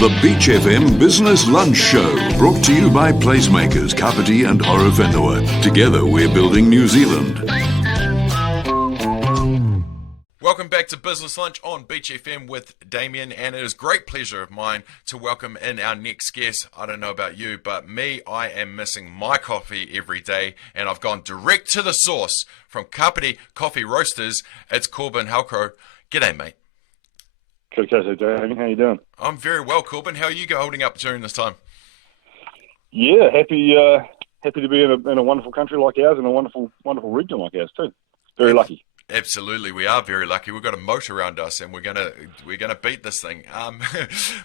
The Beach FM Business Lunch Show, brought to you by placemakers Kapiti and Horowhenua. Together we're building New Zealand. Welcome back to Business Lunch on Beach FM with Damian, and it is a great pleasure of mine to welcome in our next guest. I don't know about you, but me, I am missing my coffee every day, and I've gone direct to the source from Kapiti Coffee Roasters. It's Corban Halcrow. G'day, mate. Good, Damian. How you doing? I'm very well, Corban. How are you holding up during this time? Yeah, happy to be in a wonderful country like ours and a wonderful region like ours too. Very lucky. Absolutely, we are very lucky. We've got a moat around us, and we're gonna beat this thing,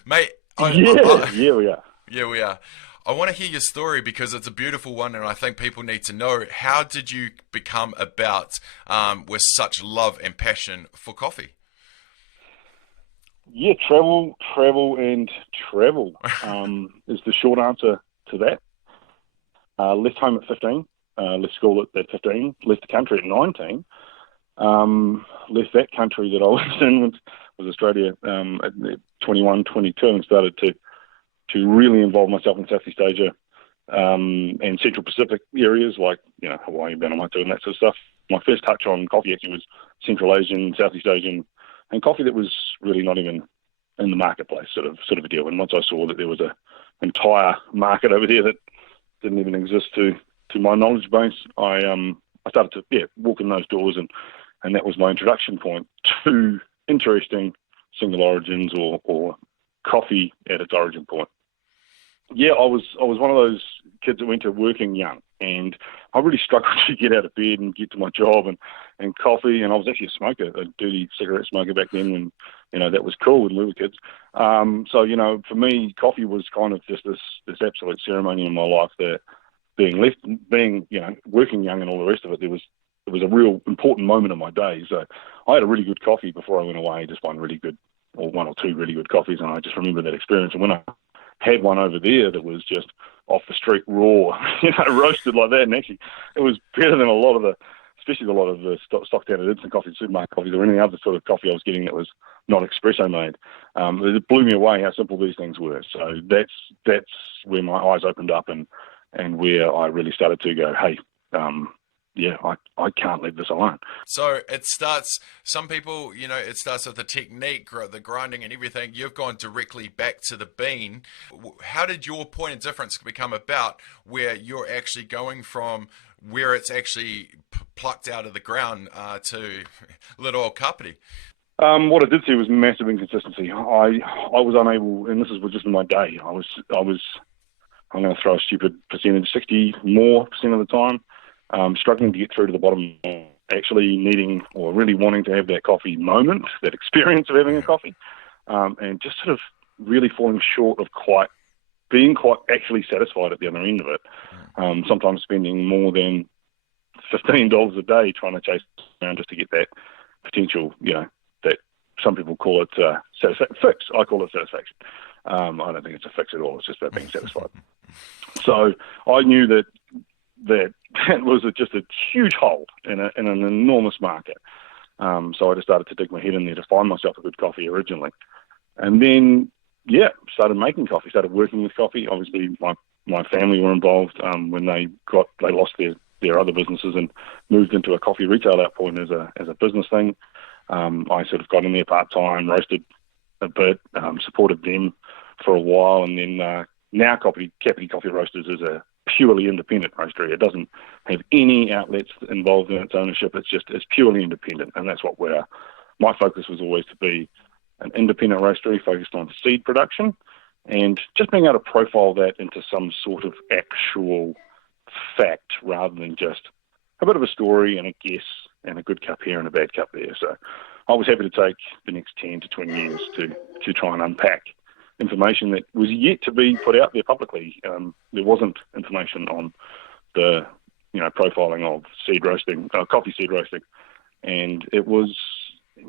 mate. We are. Yeah, we are. I want to hear your story because it's a beautiful one, and I think people need to know, how did you become about with such love and passion for coffee? Yeah, travel is the short answer to that. Left home at 15, left school at 15, left the country at 19. Left that country that I was in, was Australia, at 21, 22, and started to really involve myself in Southeast Asia and Central Pacific areas like, Hawaii, Vanuatu, and that sort of stuff. My first touch on coffee actually was Central Asian, Southeast Asian, and coffee that was really not even in the marketplace, sort of a deal. And once I saw that there was an entire market over there that didn't even exist to my knowledge base, I started to walk in those doors, and that was my introduction point to interesting single origins or coffee at its origin point. Yeah, I was one of those kids that went to working young, and I really struggled to get out of bed and get to my job and coffee. And I was actually a smoker, a dirty cigarette smoker back then, when that was cool when we were kids. So for me, coffee was kind of just this absolute ceremony in my life. That being working young and all the rest of it, it was a real important moment in my day. So I had a really good coffee before I went away, just one or two really good coffees, and I just remember that experience. And when I had one over there that was just off the street raw, roasted like that, and actually it was better than especially a lot of the stock standard instant coffee, supermarket coffees, or any other sort of coffee I was getting that was not espresso made. It blew me away how simple these things were. So that's where my eyes opened up and where I really started to go, hey, I can't leave this alone. So it starts, some people, it starts with the technique, the grinding and everything. You've gone directly back to the bean. How did your point of difference become about where you're actually going from where it's actually plucked out of the ground to little old Kapiti? What I did see was massive inconsistency. I was unable, and this was just in my day, I was I'm going to throw a stupid percentage, 60% more of the time, struggling to get through to the bottom, actually needing or really wanting to have that coffee moment, that experience of having a coffee, and just sort of really falling short of being quite actually satisfied at the other end of it. Sometimes spending more than $15 a day trying to chase around just to get that potential, that some people call it fix. I call it satisfaction. I don't think it's a fix at all. It's just about being satisfied. So I knew that was just a huge hole in an enormous market. So I just started to dig my head in there to find myself a good coffee originally. And then, started making coffee, started working with coffee. Obviously, my family were involved when they lost their other businesses and moved into a coffee retail outpoint as a business thing. I sort of got in there part-time, roasted a bit, supported them for a while, and then now Kapiti Coffee Roasters is a purely independent roastery. It doesn't have any outlets involved in its ownership. It's purely independent, and that's where my focus was always to be an independent roastery focused on seed production and just being able to profile that into some sort of actual fact rather than just a bit of a story and a guess and a good cup here and a bad cup there. So I was happy to take the next 10 to 20 years to try and unpack information that was yet to be put out there publicly. There wasn't information on the profiling of seed roasting, coffee seed roasting, and it was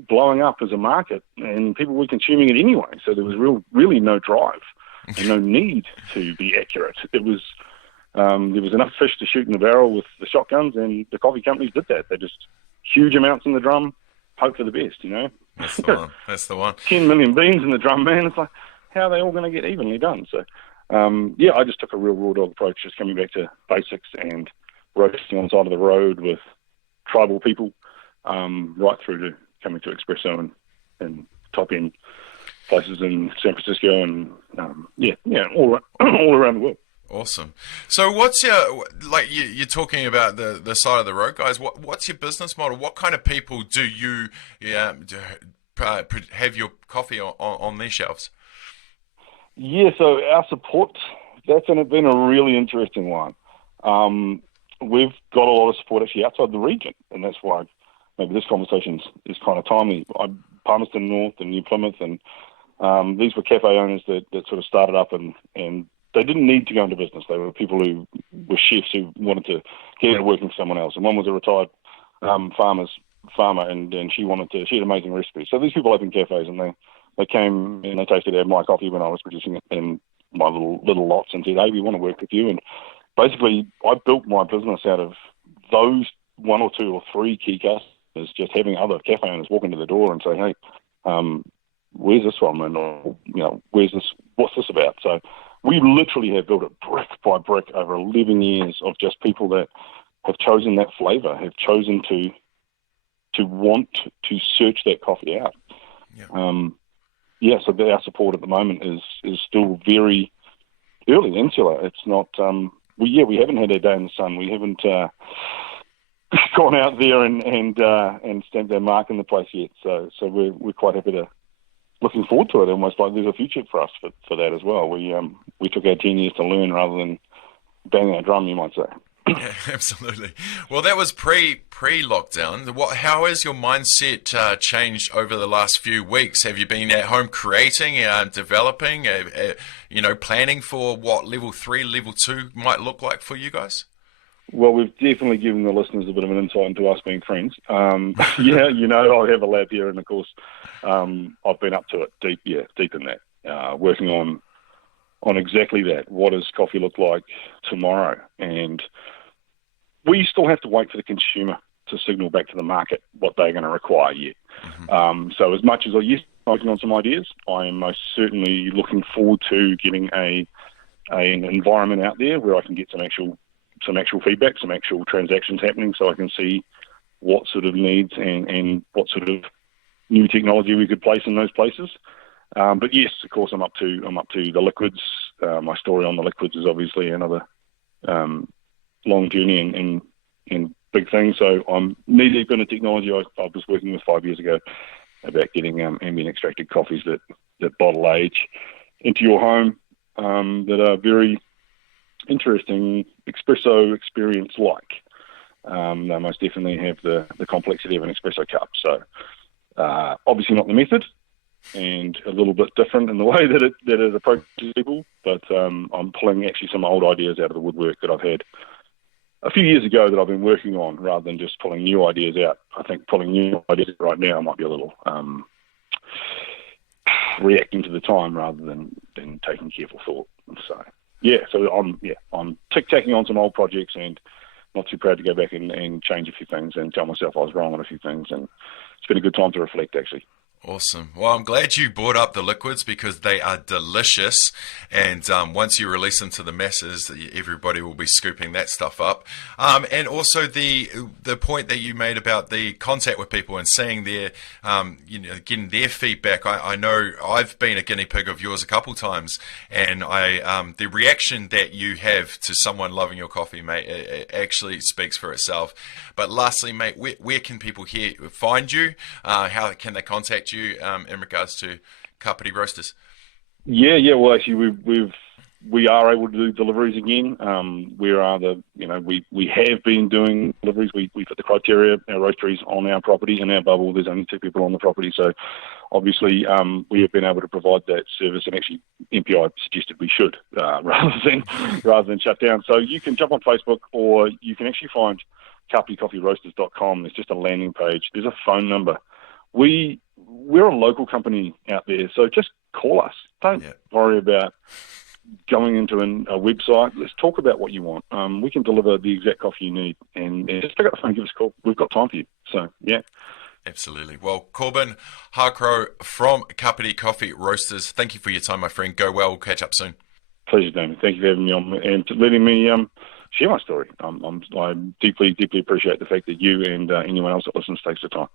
blowing up as a market, and people were consuming it anyway. So there was really no drive and no need to be accurate. It was there was enough fish to shoot in the barrel with the shotguns, and the coffee companies did that. They just huge amounts in the drum, hope for the best. That's the one. That's the one. 10 million beans in the drum, man. It's like, how are they all going to get evenly done? So, I just took a real raw dog approach, just coming back to basics and roasting on the side of the road with tribal people, right through to coming to espresso and top-end places in San Francisco and, all around the world. Awesome. So what's your, like you're talking about the side of the road, guys, what's your business model? What kind of people do you have your coffee on their shelves? Yeah, so our support, that's been a really interesting one. We've got a lot of support actually outside the region, and that's why maybe this conversation is kind of timely. Palmerston North and New Plymouth, and these were cafe owners that sort of started up and they didn't need to go into business. They were people who were chefs who wanted to get out working for someone else. And one was a retired farmer, and she had amazing recipes. So these people opened cafes, and they came and they tasted my coffee when I was producing it in my little lots and said, hey, we want to work with you. And basically, I built my business out of those one or two or three key customers, just having other cafe owners walk into the door and say, hey, where's this from? And, what's this about? So we literally have built it brick by brick over 11 years of just people that have chosen that flavor, have chosen to want to search that coffee out. So our support at the moment is still very early, insular. It's not, we haven't had our day in the sun. We haven't gone out there and stamped our mark in the place yet. So we're quite happy to, looking forward to it, almost like there's a future for us for that as well. We took our 10 years to learn rather than bang our drum, you might say. Yeah, absolutely. Well, that was pre-lockdown. How has your mindset changed over the last few weeks? Have you been at home creating, developing, planning for what level 3, level 2 might look like for you guys? Well, we've definitely given the listeners a bit of an insight into us being friends. I have a lab here, and of course, I've been up to it deep in that, working on exactly that. What does coffee look like tomorrow? And we still have to wait for the consumer to signal back to the market what they're going to require yet. Mm-hmm. So as much as I'm working on some ideas, I am most certainly looking forward to getting an environment out there where I can get some actual feedback, some actual transactions happening, so I can see what sort of needs and what sort of new technology we could place in those places. But yes, of course, I'm up to the liquids. My story on the liquids is obviously another long journey and big thing. So I'm knee deep in the technology I was working with 5 years ago about getting ambient extracted coffees that bottle age into your home, that are very interesting espresso experience like. They most definitely have the complexity of an espresso cup. So obviously not the method, and a little bit different in the way that it approaches people, but I'm pulling actually some old ideas out of the woodwork that I've had a few years ago that I've been working on, rather than just pulling new ideas out. I think pulling new ideas right now might be a little reacting to the time rather than taking careful thought. So I'm tic-tacking on some old projects and not too proud to go back and change a few things and tell myself I was wrong on a few things, and it's been a good time to reflect, actually. Awesome. Well, I'm glad you brought up the liquids because they are delicious. And once you release them to the masses, everybody will be scooping that stuff up. And also the point that you made about the contact with people and seeing their, getting their feedback. I know I've been a guinea pig of yours a couple times, and the reaction that you have to someone loving your coffee, mate, it actually speaks for itself. But lastly, mate, where can people find you? How can they contact you in regards to Kapiti Roasters? Yeah. Well, actually, we are able to do deliveries again. We have been doing deliveries. We fit the criteria. Our roasteries on our property, in our bubble, there's only 2 people on the property, so obviously we have been able to provide that service. And actually, MPI suggested we should rather than shut down. So you can jump on Facebook, or you can actually find KapitiCoffeeRoasters.com. There's just a landing page. There's a phone number. We're a local company out there, so just call us. Don't worry about going into a website. Let's talk about what you want. We can deliver the exact coffee you need, and just pick up the phone and give us a call. We've got time for you. So, yeah. Absolutely. Well, Corban Halcrow from Kapiti Coffee Roasters, thank you for your time, my friend. Go well. We'll catch up soon. Pleasure, Damien. Thank you for having me on and letting me share my story. I deeply, deeply appreciate the fact that you and anyone else that listens takes the time.